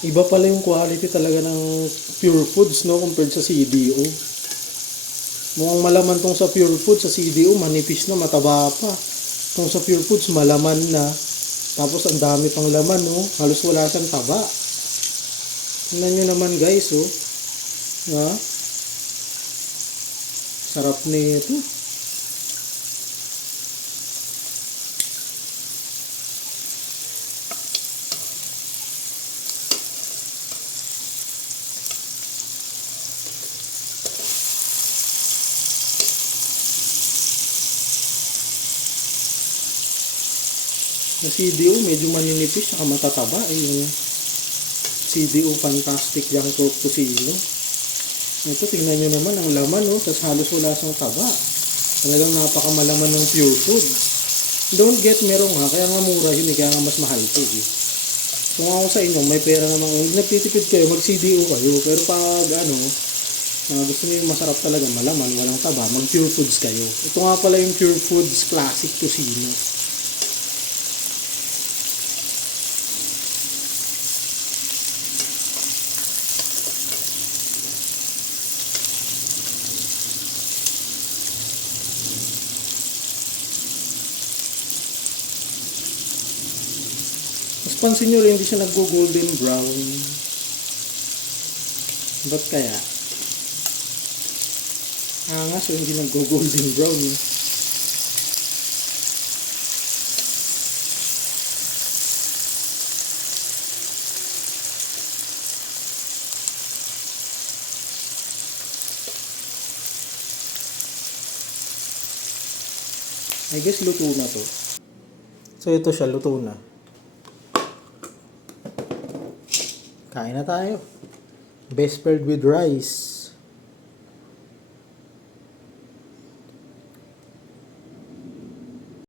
Iba pala yung quality talaga ng Pure Foods, no, compared sa CDO. Mukhang malaman tong sa Pure Foods, sa CDO manipis na, mataba pa. Tong sa Pure Foods malaman na, tapos ang dami pang laman, no, halos wala siyang taba. Tingnan nyo naman guys, oh. Ha? Sarap nito. Yung CDO medyo maninipis saka matataba yung CDO Fantastic Young Pork Tocino. Ito tingnan nyo naman ang laman, oh, tas halos wala siyang taba. Talagang napakamalaman ng Pure Food. Don't get me wrong ha, kaya nga mura yun, kaya nga mas mahal to eh. Kung ako sa inyo may pera namang nagtitipid kayo, mag CDO kayo, pero pag gusto niyo yung masarap talaga malaman, walang taba, mag Pure Foods kayo. Ito nga pala yung Pure Foods Classic Tocino. Mas pansin nyo rin, hindi siya nag-golden brown. Ba't kaya? Angas, so hindi nag-golden brown. Eh. I guess luto na to. So ito siya, luto na. Kain na tayo. Best paired with rice.